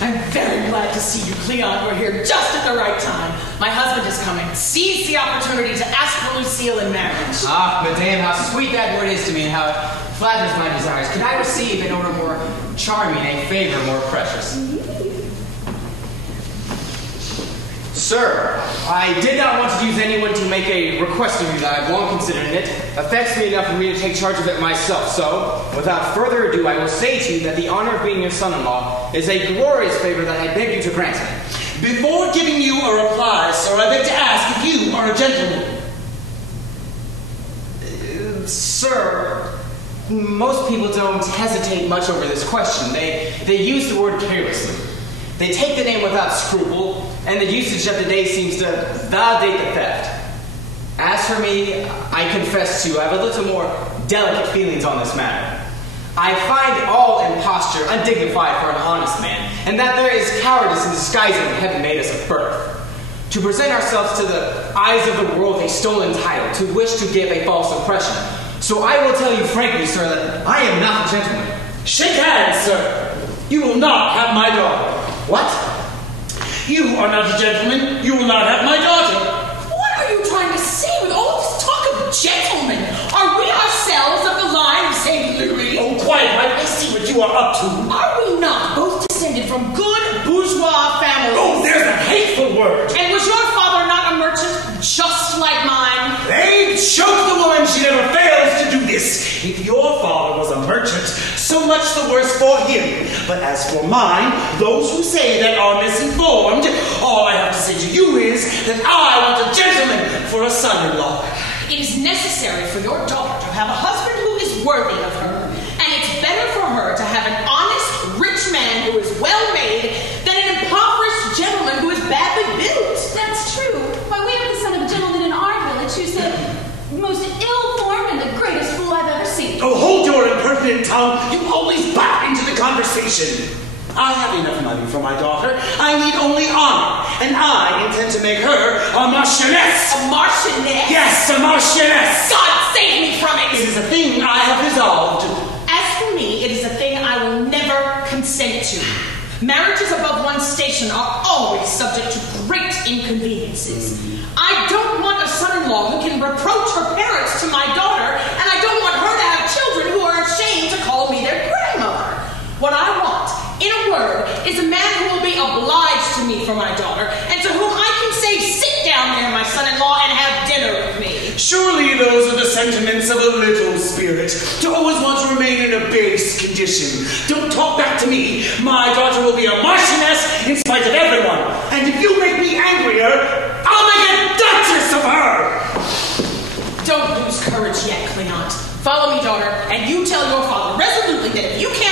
I'm very glad to see you, Cleon. We're here just at the right time. My husband is coming. Seize the opportunity to ask for Lucille in marriage. Ah, madame, how sweet that word is to me, and how it flatters my desires. Could I receive, in order more charming, a favor more precious? Sir, I did not want to use anyone to make a request of you that I've long considered, and it affects me enough for me to take charge of it myself. So, without further ado, I will say to you that the honor of being your son-in-law is a glorious favor that I beg you to grant me. Before giving you a reply, sir, I beg to ask if you are a gentleman. Sir, most people don't hesitate much over this question. They use the word carelessly. They take the name without scruple, and the usage of the day seems to validate the theft. As for me, I confess to you, I have a little more delicate feelings on this matter. I find all imposture undignified for an honest man, and that there is cowardice in disguising what heaven made us of birth. To present ourselves to the eyes of the world a stolen title, to wish to give a false impression. So I will tell you frankly, sir, that I am not a gentleman. Shake hands, sir. You will not have my daughter. What? You are not a gentleman. You will not have my daughter. What are you trying to say with all this talk of gentlemen? Are we ourselves of the line of St. Louis? Oh, quiet, I see what you are up to. Are we not both descended from good bourgeois families? Oh, there's a hateful word. And was your father not a merchant just like mine? They choke the woman. She never fails to do this. If your father was a merchant, so much the worse for him. But as for mine, those who say that are misinformed, all I have to say to you is that I want a gentleman for a son-in-law. It is necessary for your daughter to have a husband who is worthy of her. And it's better for her to have an honest, rich man who is well-made than an impoverished gentleman who is badly built. That's true. Why, we have the son of a gentleman in our village who's the most ill-formed and the greatest fool I've ever seen. Oh, hold your impertinent tongue. You always butt into the conversation. I have enough money for my daughter. I need only honor. And I intend to make her a marchioness. A marchioness? Yes, a marchioness. God save me from it! It is a thing I have resolved. As for me, it is a thing I will never consent to. Marriages above one's station are always subject to great inconveniences. I don't want a son-in-law who can reproach her parents to my daughter, and I don't want her to have children who are ashamed to call me their grandmother. What I want, in a word, is a man who will be obliged to me for my daughter, and to whom I can say, sit down there, my son-in-law, and have dinner with me. Surely those are the sentiments of a little spirit, to always want to remain in a base condition. Don't talk back to me. My daughter will be a marchioness in spite of everyone. And if you make me angrier, I'll make a duchess of her. Don't lose courage yet, Cleon. Follow me, daughter, and you tell your father resolutely that if you can't